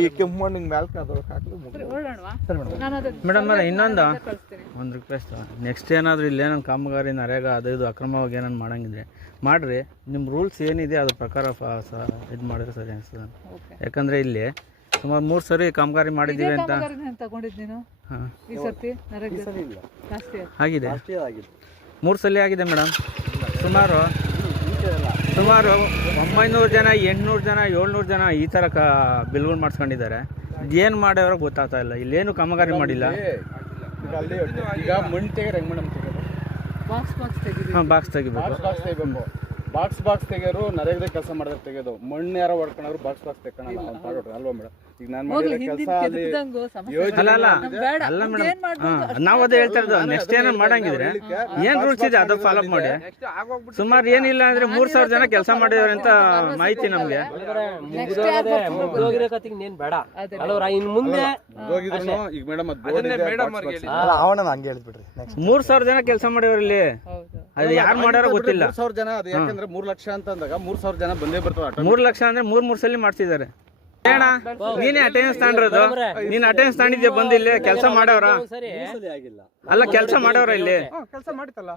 ಈ ಕೆಂಪು ಮಣ್ಣಿಗೆ ಮ್ಯಾಲ್ಕ ಅದೊಳಗೆ ಹಾಕಲು ಮೇಡಮ್ ಇನ್ನೊಂದು ಒಂದು ರಿಕ್ವೆಸ್ಟ್, ನೆಕ್ಸ್ಟ್ ಏನಾದರೂ ಇಲ್ಲೇನೋ ಕಾಮಗಾರಿ ನರೇಗ ಅದು ಇದು ಅಕ್ರಮವಾಗಿ ಏನಾದ್ರು ಮಾಡಂಗಿದ್ರೆ ಮಾಡಿರಿ. ನಿಮ್ಮ ರೂಲ್ಸ್ ಏನಿದೆ ಅದ್ರ ಪ್ರಕಾರ ಇದು ಮಾಡಿದ್ರೆ ಸರಿ ಅನಿಸ್ತದೆ. ಯಾಕಂದರೆ ಇಲ್ಲಿ ಸುಮಾರು 3 ಸರಿ ಕಾಮಗಾರಿ ಮಾಡಿದ್ದೀವಿ ಅಂತ ಆಗಿದೆ. 3 ಸಲ ಆಗಿದೆ ಮೇಡಮ್. ಸುಮಾರು 900 ಜನ 800 ಜನ 700 ಜನ ಈ ಥರ ಬಿಲ್ಗಳು ಮಾಡಿಸ್ಕೊಂಡಿದ್ದಾರೆ. ಏನು ಮಾಡ್ಯಾರೋ ಗೊತ್ತಾಗ್ತಾ ಇಲ್ಲ. ಇಲ್ಲೇನು ಕಾಮಗಾರಿ ಮಾಡಿಲ್ಲ. ಈಗ ಮಣ್ಣು ತೆಗೆದ್ರೆ ಹೆಂಗೆ ಮೇಡಮ್ ಹಾಂ, ಬಾಕ್ಸ್ ತೆಗಿಬೇಕು. ಬಾಕ್ಸ್ ತೆಗೆಯೋರು ನರೇಗದ ಕೆಲಸ ಮಾಡಿದ್ರೆ ತೆಗೆಯೋದು, ಮಣ್ಣು ಯಾರೋ ಹೊಡ್ಕೊಂಡ್ರು ಬಾಕ್ಸ್ ತೆಕ್ಕೊಳಲ್ಲ ಅಲ್ವಾ ಮೇಡಮ್? ಈಗ ನಾನು ಮಾಡಿರೋ ಕೆಲಸ ಅಲ್ಲ ಮೇಡಮ್, ನಾವು ಅದೇ ಹೇಳ್ತಾ ಇರೋದು. ನೆಕ್ಸ್ಟ್ ಏನಾರು ಮಾಡಂಗಿದ್ರೆ ಏನ್ ರೂಲ್ಸ್ ಇದೆ ಅದು ಫಾಲೋ ಮಾಡಿ. ಸುಮಾರು ಏನಿಲ್ಲ ಅಂದ್ರೆ 3000 ಜನ ಕೆಲಸ ಮಾಡಿದವ್ರೆ ಅಂತ ಮಾಹಿತಿ ನಮ್ಗೆ. 3000 ಜನ ಕೆಲಸ ಮಾಡಿದವ್ರು ಇಲ್ಲಿ. ಅದು ಯಾರು ಮಾಡ್ಯಾರೋ ಗೊತ್ತಿಲ್ಲ. 3000 ಜನ ಅದು ಯಾಕಂದ್ರೆ 3 ಲಕ್ಷ ಅಂತ ಅಂದಾಗ 3000 ಜನ ಬಂದೇ ಬರ್ತಾವ. 3 ಲಕ್ಷ ಅಂದ್ರೆ 3 ಸಲ ಮಾಡ್ತಿದ್ದಾರೆ. ಏನ ನೀನೇ ಅಟೆಂಡೆನ್ಸ್ ತಗೊಂಡಿರೋದು? ನೀನ್ ಅಟೆಂಡೆನ್ಸ್ ತಗೊಂಡಿದ್ಯಾ? ಬಂದಿಲ್ಲ ಕೆಲಸ ಮಾಡವ್ರ? ಅಲ್ಲ, ಕೆಲಸ ಮಾಡವ್ರ ಇಲ್ಲಿ? ಕೆಲಸ ಮಾಡಿತಲ್ಲ.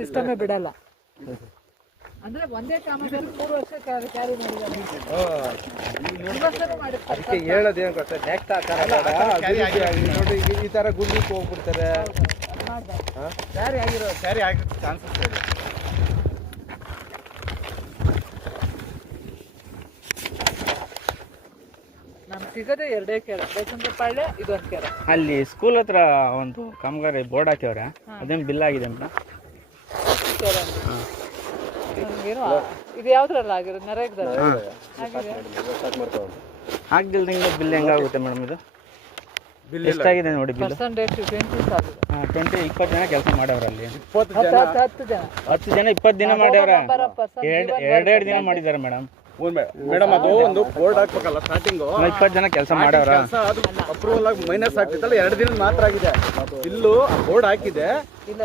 ಸಿಸ್ಟಮೇ ಬಿಡಲ್ಲ ಅಂದ್ರೆ ಒಂದೇ ಕಾಮಗಾರಿ 3 ವರ್ಷ ಕ್ಯಾರಿ ಮಾಡಿದ್ದಾರೆ. ಹೇಳೋದೇನು ಗೊತ್ತಾ, ನೆಕ್ಸ್ಟ್ ನೋಡಿ ಈ ತರ ಗುಂಡಿಗೆ ಹೋಗ್ಬಿಡ್ತಾರೆ. ಕ್ಯಾರಿ ಆಗಿರೋ ಚಾನ್ಸಸ್ ಇದೆ. ನಮ್ಗೆ ಸಿಗೋದೇ 2 ಕೆರೆ, ಬೇಕಂದ್ರೆ ಪಾಳ್ಯ ಇದೊಂದು ಕೆರೆ. ಅಲ್ಲಿ ಸ್ಕೂಲ್ ಹತ್ರ ಒಂದು ಕಾಮಗಾರಿ ಬೋರ್ಡ್ ಹಾಕ್ಯವ್ರೆ, ಅದೇನು ಬಿಲ್ ಆಗಿದೆ ಮೇಡಮ್? ನಮ್ಗೇನು ಇದು ಯಾವ್ದ್ರಲ್ಲ ಆಗಿರೋದು? ನರೇಗದಲ್ಲಿ ಆಗಿದೆ. ಆಗ್ದಿಲ್ದಂಗೆ ಬಿಲ್ ಹೆಂಗಾಗುತ್ತೆ ಮೇಡಮ್? ಇದು ಎಷ್ಟಾಗಿದೆ ನೋಡಿ ಬಿಲ್? ಪರ್ಸೆಂಟೇಜ್ 20 ಆಗಿದೆ. 20 ಜನ ಕೆಲಸ ಮಾಡವ್ರ ಅಲ್ಲಿ. 10 ಜನ 10 ಜನ 20 ದಿನ ಮಾಡ್ಯವ್ರ. 2 ದಿನ ಮಾಡಿದ್ದಾರೆ ಮೇಡಮ್. ಮೇಡಮ್ ಅದು ಒಂದು ಬೋರ್ಡ್ ಹಾಕ್ಬೇಕಲ್ಲ ಸ್ಟಾರ್ಟಿಂಗ್. 20 ಜನ ಕೆಲಸ ಮಾಡವ್ರ. ಅಪ್ರೂವಲ್ ಆಗಿ ಮೈನಸ್ ಆಗ್ತಿತ್ತಲ್ಲ, 2 ದಿನ ಮಾತ್ರ ಆಗಿದೆ. ಇಲ್ಲೂ ಬೋರ್ಡ್ ಹಾಕಿದೆ. ಇಲ್ಲ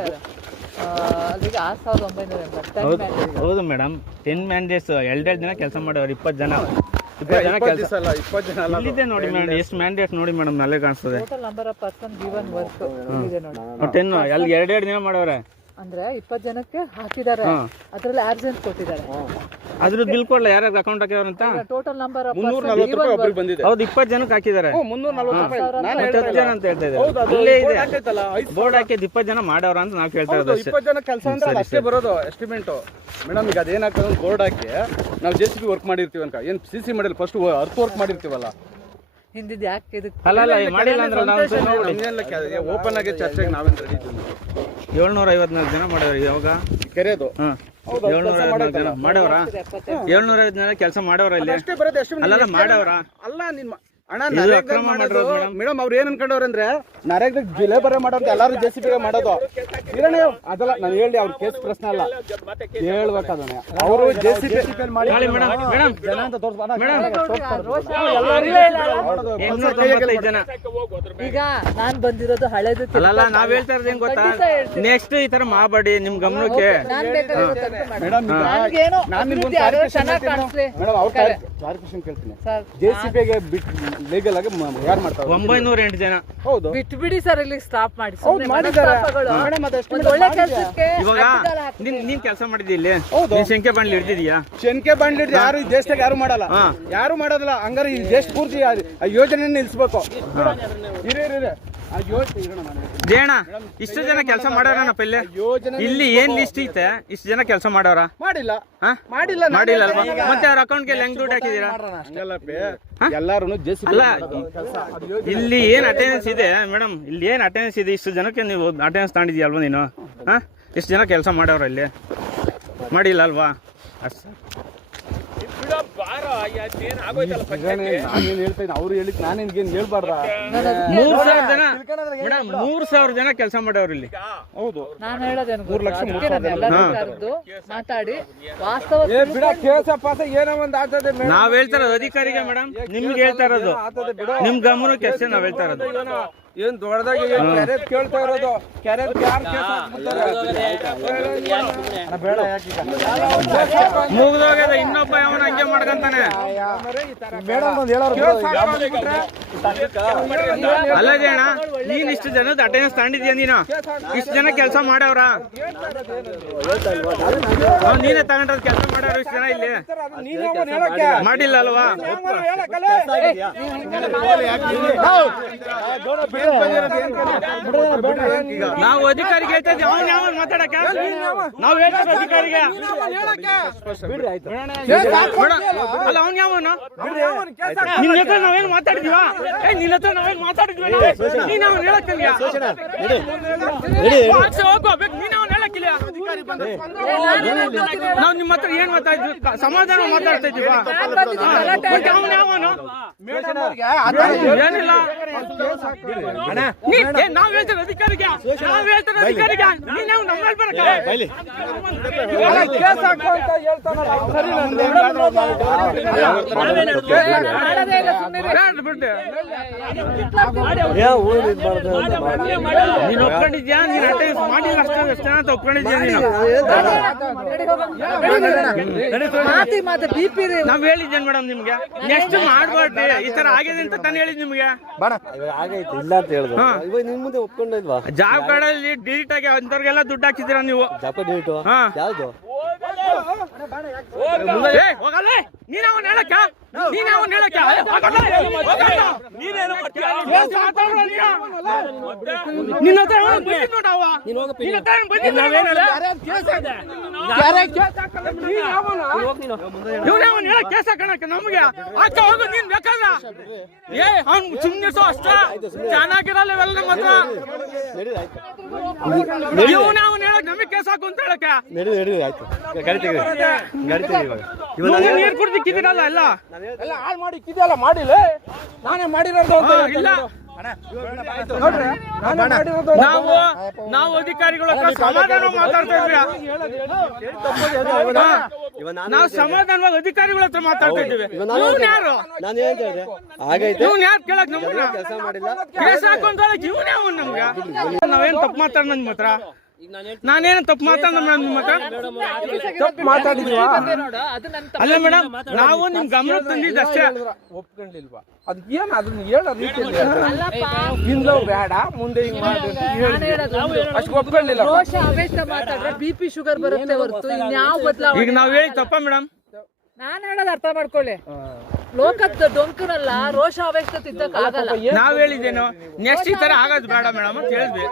ಅಲ್ಲಿಗೆ 6980. ಹೌದು ಮೇಡಮ್, 10 ಮ್ಯಾಂಡೇಟ್ಸ್ 2 ದಿನ ಕೆಲಸ ಮಾಡವ್ರ. 20 ಜನ ಇಲ್ಲಿದೆ ನೋಡಿ ಮೇಡಮ್. ಎಷ್ಟು ಮ್ಯಾಂಡೇಟ್ಸ್ ನೋಡಿ ಮೇಡಮ್, ಅಲ್ಲೇ ಕಾಣಿಸ್ತದೆ. Total number of person given work ಇದೆ ನೋಡಿ. 10 ಅಲ್ಲಿ 2 ದಿನ ಮಾಡವ್ರೆ. ಅಂದ್ರೆ 20 ಜನಕ್ಕೆ ಹಾಕಿದ್ದಾರೆ, ಅದ್ರಲ್ಲಿ ಆಬ್ಸೆಂಟ್ ಕೊಟ್ಟಿದ್ದಾರೆ. ಅದ್ರ ಬಿಲ್ ಕೊಡ್ಲ ಯಾರು ಅಕೌಂಟ್ ಹಾಕಿದಾರ ಅಂತ? ಟೋಟಲ್ ನಂಬರ್ ಆಫ್ 340 ರೂಪಾಯಿ ಒಬ್ಬರಿಗೆ ಬಂದಿದೆ. ಹೌದು, 20 ಜನಕ್ಕೆ ಹಾಕಿದ್ದಾರೆ. 340 ಜನ ಅಂತ ಹೇಳ್ತಾ ಇದ್ದಾರೆ. ಅಲ್ಲೇ ಇದೆ ಬೋರ್ಡ್ ಹಾಕಿದ್ 20 ಜನ ಮಾಡವ್ರ ಅಂತ ನಾವು ಕೇಳ್ತಾ ಇರೋದು. 20 ಜನ ಕೆಲಸ ಅಂದ್ರೆ ಅಷ್ಟೇ ಬರೋದು ಎಸ್ಟಿಮೇಟ್ ಮೇಡಮ್. ಈಗ ಅದೇನಾಗ್ತದೆ, ಬೋರ್ಡ್ ಹಾಕಿ ನಾವು JCB ವರ್ಕ್ ಮಾಡಿರ್ತೀವಿ ಅನ್ಕ, ಏನ್ CC ಮಾಡಿಲ್ಲ, ಫಸ್ಟ್ ಅರ್ತ್ ವರ್ಕ್ ಮಾಡಿರ್ತೀವಲ್ಲ. ಹಿಂದಿದ್ ಯಾಕೆ ಇದು ಅಲ್ಲ ಮಾಡಿಲ್ಲ ಅಂದ್ರೆ ಓಪನ್ ಆಗಿ ಚರ್ಚೆಗೆ ನಾವೇನ್ ರೆಡಿ ಇದ್ದೀವಿ. 754 ಜನ ಮಾಡವ್ರಿ ಯಾವಾಗ ಕೆರೆದು. 754 ಜನ ಮಾಡವ್ರ. 750 ಜನ ಕೆಲಸ ಮಾಡವ್ರ ಇಲ್ಲಿ. ಅಷ್ಟೇ ಬರೋದು ಎಸ್ಟಿಮೇಟ್. ಅಲ್ಲ ಮಾಡವ್ರ. ಅಲ್ಲ ನಿನ್ನ ಅಣ್ಣ, ಮೇಡಮ್ ಅವ್ರು ಏನ್ ಅನ್ಕೊಂಡವ್ರ ಅಂದ್ರೆ ನರೇಗದ ಲೇಬರ್ ಮಾಡೋದು, ಎಲ್ಲಾರು JCB ಮಾಡೋದು. ಇರೋಣ ಅದಲ್ಲ, ನಾನು ಹೇಳಿ ಅವ್ರ ಕೇಸ್ ಪ್ರಶ್ನೆ ಅಲ್ಲ, ಹೇಳ್ಬೇಕಾದಣ್ಣ. ಅವರು JCB ಮಾಡಿ ಜನ ಅಂತ ಈಗ ನಾನ್ ಬಂದಿರೋದು ಹಳೇದು. ಅಲ್ಲ, ನಾವ್ ಹೇಳ್ತಾ ಇರೋದು ಹೆಂಗ್ ಗೊತ್ತಾ, ನೆಕ್ಸ್ಟ್ ಈ ತರ ಮಾಡಬೇಡಿ. ನಿಮ್ ಗಮನಕ್ಕೆ ಮೇಡಮ್ ನಾನು ನಿಮ್ಗೊಂದು ಮೇಡಮ್ ಅವ್ರ ಕ್ಲಾರಿಫಿಕೇಶನ್ ಕೇಳ್ತೀನಿ. JCBಗೆ ಲೀಗಲ್ ಆಗಿ ಯಾರು ಮಾಡ್ತಾರೆ? 908 ಜನ. ಹೌದು, ಬಿಟ್ಟು ಬಿಡಿ ಸರ್, ಇಲ್ಲಿ ಸ್ಟಾಪ್ ಮಾಡಿ. ಇವಾಗ ನೀನ್ ಕೆಲಸ ಮಾಡಿದ್ದಿ ಇಲ್ಲಿ, ಸಂಖ್ಯೆ ಬಾಂಡ್ಲಿ ಹಿಡ್ದಿದ್ಯಾ? ಶಂಕೆ ಬಾಂಡ್ಲಿ ಯಾರು ಈ ದೇಶದಾಗ ಯಾರು ಮಾಡಲ್ಲ, ಯಾರು ಮಾಡೋದಿಲ್ಲ. ಹಂಗಾರೆ ಈ ದೇಶ ಪೂರ್ತಿ ಆ ಯೋಜನೆ ನಿಲ್ಸ್ಬೇಕು. ಜೇಣ ಇಷ್ಟು ಜನ ಕೆಲಸ ಮಾಡೋರಪ್ಪ ಇಲ್ಲಿ. ಇಲ್ಲಿ ಏನ್ ಲಿಸ್ಟ್ ಐತೆ? ಇಷ್ಟು ಜನ ಕೆಲಸ ಮಾಡೋರ ಮಾಡಿಲ್ಲ ಅಲ್ವಾ? ಮತ್ತೆ ಅವ್ರ ಅಕೌಂಟ್ಗೆ ಹೆಂಗ್ ದುಡ್ಡು ಹಾಕಿದೀರಾ? ಎಲ್ಲಾರು ಅಲ್ಲ, ಇಲ್ಲಿ ಏನ್ ಅಟೆಂಡೆನ್ಸ್ ಇದೆ ಮೇಡಮ್? ಇಲ್ಲಿ ಏನ್ ಅಟೆಂಡೆನ್ಸ್ ಇದೆ? ಇಷ್ಟು ಜನಕ್ಕೆ ನೀವು ಅಟೆಂಡೆನ್ಸ್ ತಗೊಂಡಿದ್ಯಾ ಅಲ್ವಾ ನೀನು? ಇಷ್ಟು ಜನ ಕೆಲಸ ಮಾಡೋರ ಇಲ್ಲಿ ಮಾಡಿಲ್ಲ ಅಲ್ವಾ? ಅಷ್ಟು ನಾನೇನ್ ಹೇಳ್ತೇನೆ, ಅವ್ರು ಹೇಳಿದ್ ನಾನೇನ್ ಹೇಳ್ಬಾರ್ದ? 3000 ಜನ ಮೇಡಮ್, 3000 ಜನ ಕೆಲಸ ಮಾಡೋರು ಇಲ್ಲಿ. ಹೌದು, ನಾನು ಹೇಳೋದೇನು 3 ಲಕ್ಷ ಮಾತಾಡಿ ವಾಸ್ತವ ನಾವ್ ಹೇಳ್ತಾ ಇರೋದು ಅಧಿಕಾರಿಗೆ ಮೇಡಮ್, ನಿಮ್ಗೆ ಹೇಳ್ತಾ ಇರೋದು, ನಿಮ್ ಗಮನಕ್ಕೆ ಅಷ್ಟೇ ನಾವ್ ಹೇಳ್ತಾ ಇರೋದು. ಏನ್ ದೊಡ್ಡದಾಗಿ ಕೆರೆ ಕೇಳ್ತಾ ಇರೋದು ಕೆರೆ ಯಾರು ಕೇಸ್ ಮುಗ್ದೋಗ್ಯದ ಇನ್ನೊಬ್ಬ ಅವನ ಹಂಗೆ ಮಾಡ್ಕಂತಾನೆ. ಅಲ್ಲ ಜನ ನೀನ್ ಇಷ್ಟು ಜನದ ಅಟೆಂಡೆನ್ಸ್ ತಗೊಂಡಿದ್ಯಾ ನೀನು? ಇಷ್ಟು ಜನ ಕೆಲಸ ಮಾಡವ್ರ? ನೀನೇ ತಗೊಂಡ್ರ ಕೆಲಸ ಮಾಡೋರು ಇಷ್ಟು ಜನ ಇಲ್ಲಿ ಮಾಡಿಲ್ಲ ಅಲ್ವಾ? ನಾವು ಅಧಿಕಾರಿಗೆ ಹೇಳ್ತಾ ಇದ್ದೀವಿ, ಅವ್ನು ಯಾವ ಮಾತಾಡಕ? ನಾವು ಹೇಳ್ತೀವಿ ಅಧಿಕಾರಿಗೆ. ಅಲ್ಲ ಅವ್ನು ಯಾವನು? ನಿನ್ನ ಹತ್ರ ನಾವೇನು ಮಾತಾಡಿದೀವ? ನಿನ್ನ ಹತ್ರ ನಾವೇನು ಮಾತಾಡಿದ್ವಿ? ನೀನ್ ಅವ್ನು ಹೇಳಕ್ಕಿಲ್ಲ. ಹೋಗ್ಬೇಕು, ನೀನ್ ಅವ್ನು ಹೇಳಕ್ಕಿಲ್ಲ. ನಾವು ನಿಮ್ಮ ಹತ್ರ ಏನ್ ಮಾತಾಡಿದ್ವಿ? ಸಮಾಧಾನ ಮಾತಾಡ್ತಾ ಇದ್ದೀವ. ಅವ್ನು ಯಾವನು? ಏನಿಲ್ಲ. ನಾವ್ ಹೇಳ್ತಾರೆ ಅಧಿಕಾರಿಗೆ, ನಾವ್ ಹೇಳ್ತಾರೆ ಅಧಿಕಾರಿಗೆ. ನೀನ್ ಯಾವ ನಮ್ಮ ಮೇಲೆ ಬರಕ್ಕೆ? ನೀನ್ ಒಪ್ಕೊಂಡಿದ್ಯಾ? ನೀನ್ ಅಟೆಂಡೆನ್ಸ್ ಮಾಡಿಲ್ಲ ಅಷ್ಟೇ ಅಂತ ಒಪ್ಕೊಂಡಿದ್ಯಾ ನೀನು? ನಾವ್ ಹೇಳಿದ್ದೇನ್ ಮೇಡಮ್ ನಿಮ್ಗೆ? ನೆಕ್ಸ್ಟ್ ಮಾಡ್ಬಾರ್ದು ಈ ತರ ಆಗಿದೆ ಅಂತ ತಾನು ಹೇಳಿದ್ ನಿಮ್ಗೆ. ಇಲ್ಲ ಅಂತ ಹೇಳಿದ್ರು. ನಿಮ್ ಮುಂದೆ ಒಪ್ಕೊಂಡಿಲ್ವಾ? ಜಾಬ್ ಕಾರ್ಡ್ ಅಲ್ಲಿ ಡಿಲೀಟ್ ಆಗಿ ಅಂತವ್ರಿಗೆಲ್ಲ ದುಡ್ಡು ಹಾಕಿದ್ದೀರಾ ನೀವು? ಜಾಬ್ ಕಾರ್ಡ್ ಯಾವ್ದು? ಹೋಗಲ್ಲ ನೀನ್ ಅವನ್ ಹೇಳಕ್ಕ? ನೀನ್ ಅವನ್ ಹೇಳಕ್ಕ? ನಿನ್ನ ಹತ್ರ ಬಂದಿದ್ ನೋಡವ. ನಿನ್ನ ಹತ್ರ ಬಂದಿದ್ ಇವನ್ ಹೇಳಕ್ ಕೇಸ್ ಹಾಕಣಕ್ಕೆ ನಮ್ಗೆ ಆಚೆ ಹೋಗು ನೀನ್ ಬೇಕಾದ್ರ. ಅವ್ನ್ ಸುಮ್ನಿಸೋ ಅಷ್ಟ ಚೆನ್ನಾಗಿರಲ್ಲ ಇವೆಲ್ಲ ನಮ್ಮ ಹತ್ರ. ಇವನ್ ಅವನ್ ಹೇಳಕ್ ನಮಗ್ ಕೇಸ್ ಹಾಕು ಅಂತ ಹೇಳಕ್ಕೆ. ನೀರ್ ಕುಡ್ದಿಕ್ಕಿದ್ದೀರಲ್ಲ ಎಲ್ಲ ಹಾಳು ಮಾಡಿ ಇಕ್ಕಿದ್ಯಲ್ಲ ಮಾಡಿಲ್ಲ ನಾನೇ ಮಾಡಿರೋದು ಇಲ್ಲ. ನಾವು ಅಧಿಕಾರಿಗಳ ಹತ್ರ ಸಮಾಧಾನ ಮಾತಾಡ್ತಾ ಇದ್ವಿ. ನಾವು ಸಮಾಧಾನವಾಗಿ ಅಧಿಕಾರಿಗಳ ಹತ್ರ ಮಾತಾಡ್ತಾ ಇದ್ದೀವಿ. ಇವ್ನು ಯಾರು? ಇವ್ನು ಯಾರು ಕೇಳಕ್ ನಮ್ಮನ್ನ? ಕೇಸ್ ಹಾಕೊಂತ ಇವ್ನ ಯಾವ ನಮ್ಗೆ? ನಾವೇನ್ ತಪ್ಪು ಮಾತಾಡ ನಿಮ್ಮ ಹತ್ರ? ನಾನೇನು ತಪ್ಪು ಮಾತಾಡ ನಿಮ್ಮ ಹತ್ರ? ತಪ್ಪು ಮಾತಾಡಿದ್ವಾ? ಅಲ್ಲ ಮೇಡಮ್, ನಾವು ನಿಮ್ ಗಮನಕ್ಕೆ ತಂದಿದ್ದು ಅಷ್ಟೇ. ಒಪ್ಕೊಂಡಿಲ್ವಾ? ಅದಕ್ಕೇನು ಅದನ್ನ ಹೇಳೋ ರೀತಿಯಲ್ಲಿ ಹಿಂದೆ ಬೇಡ ಮುಂದೆ ಹಿಂಗ್ ಮಾಡಿ ಅಷ್ಟು ಒಪ್ಕೊಂಡಿಲ್ಲ. ರೋಷ ಆವೇಶ ಮಾತಾಡ್ರೆ BP ಶುಗರ್ ಬರುತ್ತೆ ಹೊರತು ಇನ್ಯಾವ ಬದಲಾವಣೆ. ಈಗ ನಾವ್ ಹೇಳಿ ತಪ್ಪ ಮೇಡಮ್? ನಾನ್ ಹೇಳೋದು ಅರ್ಥ ಮಾಡ್ಕೊಳ್ಳಿ. ಲೋಕದ ಡೊಂಕನಲ್ಲ ರೋಷ ಆವೇಶ ತಿದ್ದಕ್ ಆಗಲ್ಲ. ನಾವ್ ಹೇಳಿದ್ದೇನು ನೆಕ್ಸ್ಟ್ ಈ ತರ ಆಗೋದು ಬೇಡ ಮೇಡಮ್ ಅಂತ ಹೇಳಿದ್ವಿ.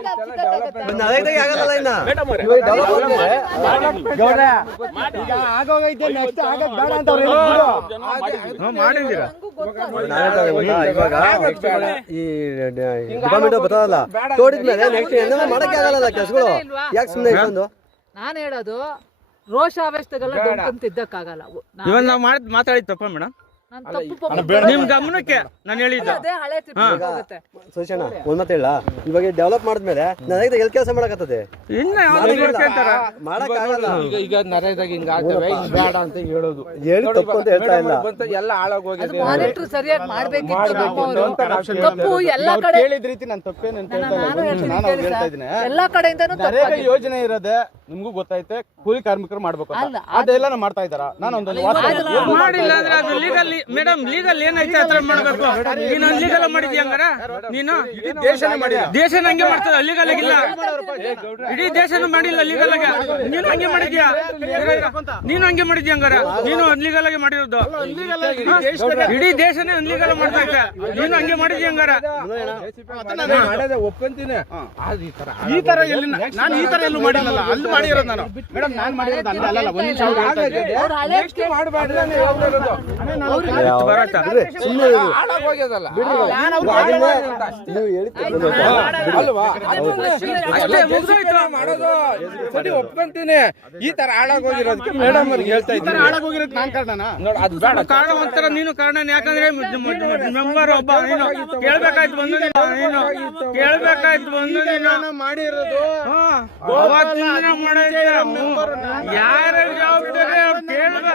ಮಾಡಿದ್ದೀರಾ? ಇವಾಗ ಈ ಡಿಪಾರ್ಟ್ಮೆಂಟ್ ಬರ್ತದಲ್ಲ ತೋಡಿದ್ಮೇಲೆ ನೆಕ್ಸ್ಟ್ ಏನಾದ್ರು ಮಾಡಕ್ಕೆ ಆಗಲ್ಲ ಕೆಲಸಗಳು. ಯಾಕೆ ಸುಮ್ಮನೆ ಇಷ್ಟೊಂದು? ನಾನ್ ಹೇಳೋದು ರೋಷ ಆವೇಶದಲ್ಲ ಡೊಂಕನ್ ತಿದ್ದಕ್ಕಾಗಲ್ಲ. ಇವಾಗ ನಾವ್ ಮಾತಾಡಿದ್ ತಪ್ಪ ಮೇಡಮ್? ನಿಮ್ ಗಮನಕ್ಕೆ ನಾನು ಹೇಳಿದ್ದೆ. ಸುಶಾಣ ಒಂದ್ ಮಾತು ಹೇಳ, ಇವಾಗ ಡೆವಲಪ್ ಮಾಡಿದ್ಮೇಲೆ ನನಗೆ ಎಲ್ಲಿ ಕೆಲಸ ಮಾಡಕತ್ತದೆ? ಮಾಡಕ್ ಆಗಲ್ಲ. ಈಗ ನರೇದಾಗ ಹಿಂಗ ಆಗ್ತವೆ ಹಿಂಗ್ ಬೇಡ ಅಂತ ಹೇಳೋದು ಹೇಳಿ ತಪ್ಪು ಅಂತ ಹೇಳ್ತಾ ಇಲ್ಲ. ಎಲ್ಲ ಹಾಳಾಗೋಗಿದೆ. ಮಾನಿಟರ್ ಸರಿಯಾಗಿ ಮಾಡ್ಬೇಕಿತ್ತು. ತಪ್ಪು ಎಲ್ಲಾ ಕಡೆ ಹೇಳಿದ ರೀತಿ ನಾನು ತಪ್ಪೇನು ಅಂತ ನಾನು ಹೇಳ್ತಾ ಇದ್ದೀನಿ. ಎಲ್ಲಾ ಕಡೆಯಿಂದನೂ ನರೇಗಾ ಯೋಜನೆ ಇರೋದೆ ನಿಮ್ಗೂ ಗೊತ್ತೈತೆ. ಕೂಲಿ ಕಾರ್ಮಿಕರು ಮಾಡ್ಬೇಕು ಅದೆಲ್ಲ ಮಾಡ್ತಾ ಇದಾರ. ನಾನು ಒಂದು ಮಾಡಿಲ್ಲ ಅಂದ್ರೆ ಅದು ಲೀಗಲ್ ಮೇಡಮ್. ಲೀಗಲ್ ಏನೈತೆ ಹತ್ರ ಮಾಡ್ಬೇಕು. ನೀನು ಅನ್ಲೀಗಲ್ ಮಾಡಿದ್ಯಾ ಹಂಗಾರ? ನೀನು ದೇಶನ ಹಂಗೆ ಮಾಡ್ತದ ಅಲ್ಲಿಗಲ್ ಆಗಿಲ್ಲ. ಇಡೀ ದೇಶನ ಮಾಡಿಲ್ಲ ಲೀಗಲ್ ಆಗಿ. ನೀನು ಹಂಗೆ ಮಾಡಿದ್ಯಾ? ನೀನು ಹಂಗೆ ಮಾಡಿದ್ಯಾ ಹಂಗಾರ? ನೀನು ಅನ್ಲೀಗಲ್ ಆಗಿ ಮಾಡಿರೋದು. ಇಡೀ ದೇಶನೇ ಅನ್ಲೀಗಲ್ ಮಾಡ್ತಾ ಇದ್ದೆ. ನೀನು ಹಂಗೆ ಮಾಡಿದ್ಯಾ ಹಂಗಾರ? ಒಪ್ಕೊಂತೀನಿ. ಈ ತರ ಎಲ್ಲಿ ನಾನು ಈ ತರ ಎಲ್ಲೂ ಮಾಡಿಲ್ಲ. ಅಲ್ಲಿ ಮಾಡಿರೋದು ನಾನು ಮೇಡಮ್. ನಾನು ಮಾಡಿರೋದು ಅಲ್ಲ. ಒಂದ್ ನಿಮಿಷ ಹಾಳಾಗೋಗ್ಯದಲ್ಲ ಮಾಡೋದು ಸರಿ ಒಪ್ಕೊಂತೀನಿ. ಈ ತರ ಹಾಳಾಗೋಗಿರೋದಕ್ಕೆ ಮೇಡಮ್ ಅವ್ರಿಗೆ ಹೇಳ್ತಾ ಇದ್ದೀನಿ. ಹಾಳಾಗೋಗಿರೋದು ನಾನ್ ಕಾರಣನಾ? ಅದು ಬೇಡ. ಕಾರಣ ಒಂಥರ ನೀನು ಕಾರಣ. ಯಾಕಂದ್ರೆ ಮೆಂಬರ್ ಒಬ್ಬ ನೀನು ಕೇಳ್ಬೇಕಾಯ್ತು ಬಂದು ನೀನು ಕೇಳ್ಬೇಕಾಯ್ತು ಬಂದು ನೀನು ಮಾಡಿರೋದು ಅವತ್ತಿನ ಮಾಡಿದ್ರೆ ಯಾರ ಜವಾಬ್ದಾರಿ ಅವ್ರು ಕೇಳ್ದ